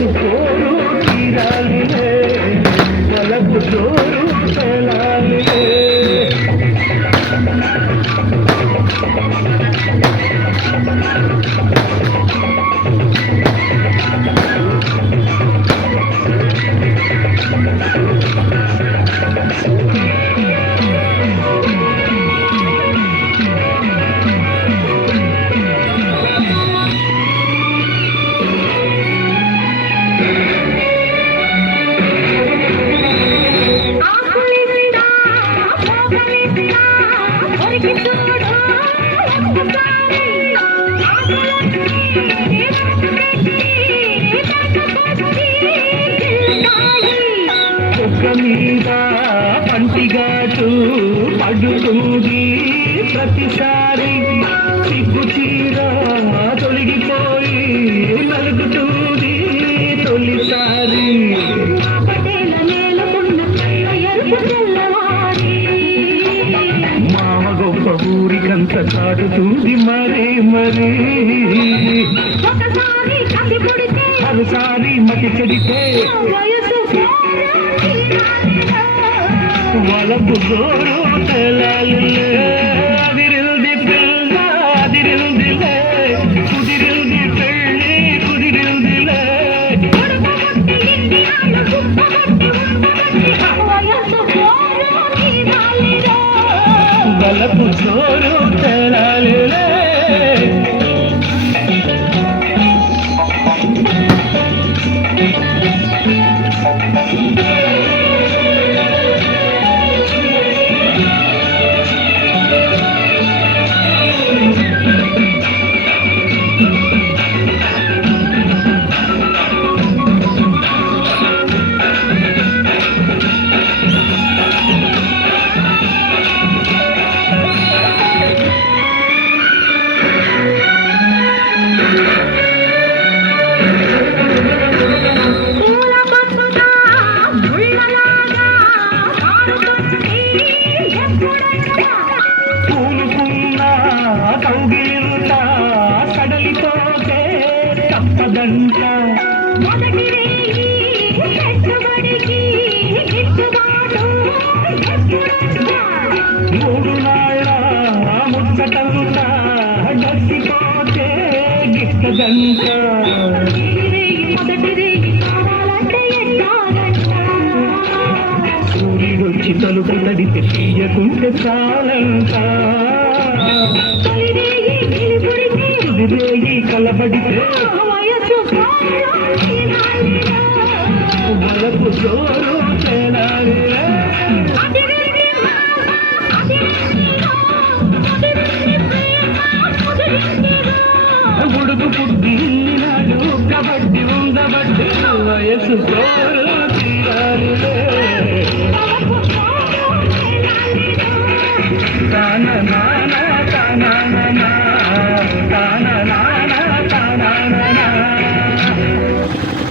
వయస్సు పోరు తీరాలిలే వలపు జోరు తెలాలిలే ఆకులిస్తా మీద పంటిగాటు పడుతుంది ప్రతిసారి. సిగ్గు చీర తొలగిపోయి నలుగుతుంది తొలిసారి. చాటుతుంది మరీ మరీ మరోసారి మతి చెడితే. వలపు జోరు తెలాలిలే అదిరిల్ది పిల్ల అదిరిల్దిలే కుదిరిల్ది పెళ్ళి. వలపు జోరు కౌగిలుట కడలిపోతే తప్పదంట మూడు నాళ్ళ గట్టిపోతే గిట్టదంట సూర్యుడొచ్చి తలుపు తడితే తీయకుంటే చాలంట తొలి రేయి కలబడితే జోరు ఉడుకు కబడ్డీ ఉండబట్టి వయసు జోరు తాన నానా తాన నానా తాన నా